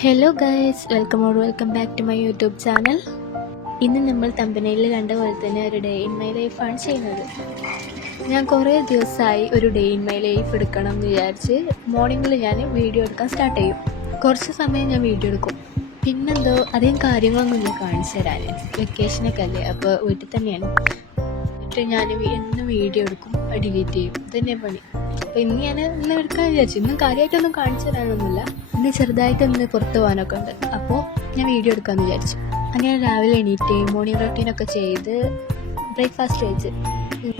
Hello guys, welcome back to my YouTube channel. ഇന്ന് നമ്മൾ തമ്പനയിൽ കണ്ട പോലെ തന്നെ ഒരു ഡേ ഇൻ മൈ ലൈഫാണ് ചെയ്യുന്നത്. ഞാൻ കുറേ ദിവസമായി ഒരു ഡേ ഇൻ മൈ ലൈഫ് എടുക്കണം എന്ന് വിചാരിച്ച് മോർണിംഗിൽ ഞാൻ വീഡിയോ എടുക്കാൻ സ്റ്റാർട്ട് ചെയ്യും. കുറച്ച് സമയം ഞാൻ വീഡിയോ എടുക്കും, പിന്നെന്തോ അധികം കാര്യങ്ങളൊന്നും ഞാൻ കാണിച്ചു തരാൻ. വെക്കേഷനൊക്കെ അല്ലേ, അപ്പോൾ വീട്ടിൽ തന്നെയാണ്. എന്നിട്ട് ഞാൻ എന്നും വീഡിയോ എടുക്കും, ഡിലീറ്റ് ചെയ്യും. ഇതന്നെ പണി. അപ്പോൾ ഇന്ന് എടുക്കാൻ വിചാരിച്ചു. ഇന്നും കാര്യമായിട്ടൊന്നും കാണിച്ചു തരാനൊന്നുമില്ല. ഇന്ന് ചെറുതായിട്ടൊന്ന് പുറത്ത് പോകാനൊക്കെ ഉണ്ട്, അപ്പോൾ ഞാൻ വീഡിയോ എടുക്കാമെന്ന് വിചാരിച്ചു. അങ്ങനെ രാവിലെ എണീറ്റ് മോർണിംഗ് റൊട്ടീനൊക്കെ ചെയ്ത് ബ്രേക്ക്ഫാസ്റ്റ് കഴിച്ച്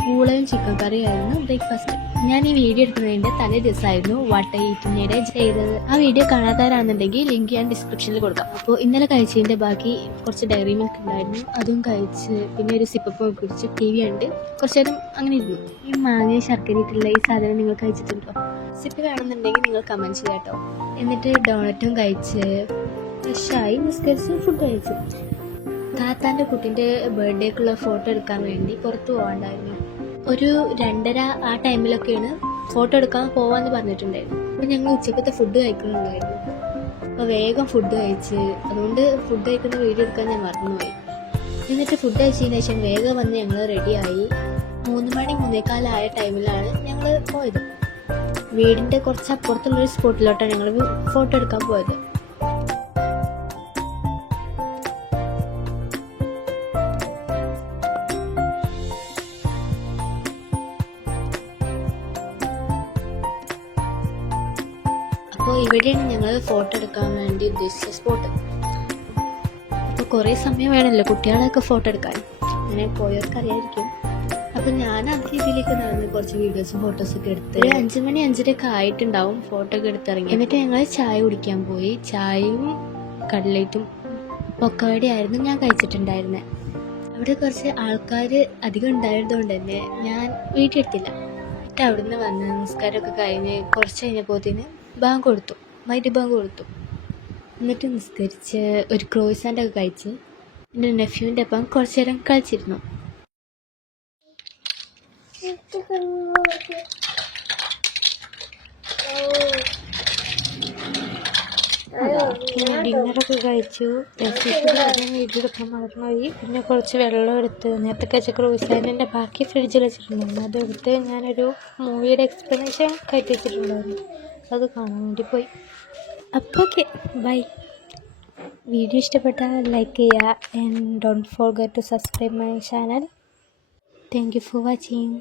പൂളയും ചിക്കൻ കറിയായിരുന്നു ബ്രേക്ക്ഫാസ്റ്റ്. ഞാൻ ഈ വീഡിയോ എടുക്കുന്നതിൻ്റെ തലേ ദിവസമായിരുന്നു വാട്ട് ഐ ഈറ്റിനിടെ ചെയ്തത്. ആ വീഡിയോ കാണാത്തവരാണെന്നുണ്ടെങ്കിൽ ലിങ്ക് ഞാൻ ഡിസ്ക്രിപ്ഷനിൽ കൊടുക്കാം. അപ്പോൾ ഇന്നലെ കഴിച്ചതിൻ്റെ ബാക്കി കുറച്ച് ഡയറി മിൽക്ക് ഉണ്ടായിരുന്നു, അതും കഴിച്ച് പിന്നെ ഒരു സിപ്പപ്പ് കുടിച്ച് ടി വി കണ്ട് കുറച്ച് നേരം അങ്ങനെ ഇരുന്നു. ഈ മാങ്ങ ശർക്കരയിട്ടുള്ള ഈ സാധനം നിങ്ങൾ കഴിച്ചിട്ടുണ്ടോ? റെസിപ്പി വേണമെന്നുണ്ടെങ്കിൽ നിങ്ങൾ കമൻറ്റ് ചെയ്യാം കേട്ടോ. എന്നിട്ട് ഡോണറ്റും കഴിച്ച് ഫ്രഷായി നിസ്കരിച്ച് ഫുഡ് കഴിച്ചു. താത്താൻ്റെ കുട്ടീൻ്റെ ബർത്ത്ഡേക്കുള്ള ഫോട്ടോ എടുക്കാൻ വേണ്ടി പുറത്ത് പോകാണ്ടായിരുന്നു. ഒരു 2:30 ആ ടൈമിലൊക്കെയാണ് ഫോട്ടോ എടുക്കാൻ പോകാമെന്ന് പറഞ്ഞിട്ടുണ്ടായിരുന്നു. അപ്പോൾ ഞങ്ങൾ ഉച്ചക്കത്തെ ഫുഡ് കഴിക്കുന്നുണ്ടായിരുന്നു. അപ്പോൾ വേഗം ഫുഡ് കഴിച്ച്, അതുകൊണ്ട് ഫുഡ് കഴിക്കുന്ന വീഡിയോ എടുക്കാൻ ഞാൻ മറന്നുപോയി. എന്നിട്ട് ഫുഡ് കഴിച്ചതിന് ശേഷം വേഗം വന്ന് ഞങ്ങൾ റെഡിയായി. 3 മണി 3:15 ടൈമിലാണ് ഞങ്ങൾ പോയത്. വീടിൻ്റെ കുറച്ച് അപ്പുറത്തുള്ളൊരു സ്പോട്ടിലോട്ടാണ് ഞങ്ങൾ ഫോട്ടോ എടുക്കാൻ പോയത്. അപ്പോൾ ഇവിടെയാണ് ഞങ്ങൾ ഫോട്ടോ എടുക്കാൻ വേണ്ടി ഉദ്ദേശിച്ച സ്പോട്ട്. അപ്പോൾ കുറേ സമയം വേണമല്ലോ കുട്ടികളെയൊക്കെ ഫോട്ടോ എടുക്കാൻ, അങ്ങനെ പോയവർക്ക് അറിയായിരിക്കും. അപ്പോൾ ഞാൻ ആ രീതിയിലേക്ക് നടന്ന് കുറച്ച് വീഡിയോസും ഫോട്ടോസൊക്കെ എടുത്ത് 5 മണി 5:30 ആയിട്ടുണ്ടാവും ഫോട്ടോ ഒക്കെ എടുത്തിറങ്ങി. എന്നിട്ട് ഞങ്ങൾ ചായ കുടിക്കാൻ പോയി. ചായയും കട്ട്ലേറ്റും പൊക്കവടയായിരുന്നു ഞാൻ കഴിച്ചിട്ടുണ്ടായിരുന്നത്. അവിടെ കുറച്ച് ആൾക്കാർ അധികം ഉണ്ടായതുകൊണ്ട് തന്നെ ഞാൻ വീഡിയോ എടുത്തില്ല. എന്നിട്ട് അവിടുന്ന് വന്ന് നിസ്കാരമൊക്കെ കഴിഞ്ഞ് കുറച്ച് കഴിഞ്ഞപ്പോഴത്തേന് ബാങ്ക് കൊടുത്തു, മഗ്‌രിബ് ബാങ്ക് കൊടുത്തു. എന്നിട്ട് നിസ്കരിച്ച് ഒരു ക്രോയിസാൻ്റൊക്കെ കഴിച്ച് എൻ്റെ നെഫ്യൂവിൻ്റെ ഒപ്പം കുറച്ച് നേരം കളിച്ചിരുന്നു. ഡിന്നറൊക്കെ കഴിച്ചു. വീഡിയോ എടുക്കാൻ മറന്നുപോയി. പിന്നെ കുറച്ച് വെള്ളം എടുത്ത് നേരത്തെ കഴിച്ച ക്രോയിസാൻ്റെ ബാക്കി ഫ്രിഡ്ജിൽ വെച്ചിട്ടുണ്ടായിരുന്നു. അതെടുത്ത് ഞാനൊരു മൂവിയുടെ എക്സ്പ്ലനേഷൻ കയറ്റി വെച്ചിട്ടുണ്ടായിരുന്നു, അത് കാണാൻ വേണ്ടി പോയി. അപ്പോൾ ഓക്കെ, ബൈ. വീഡിയോ ഇഷ്ടപ്പെട്ടാൽ ലൈക്ക് ചെയ്യുക and don't forget to subscribe my channel. Thank you for watching.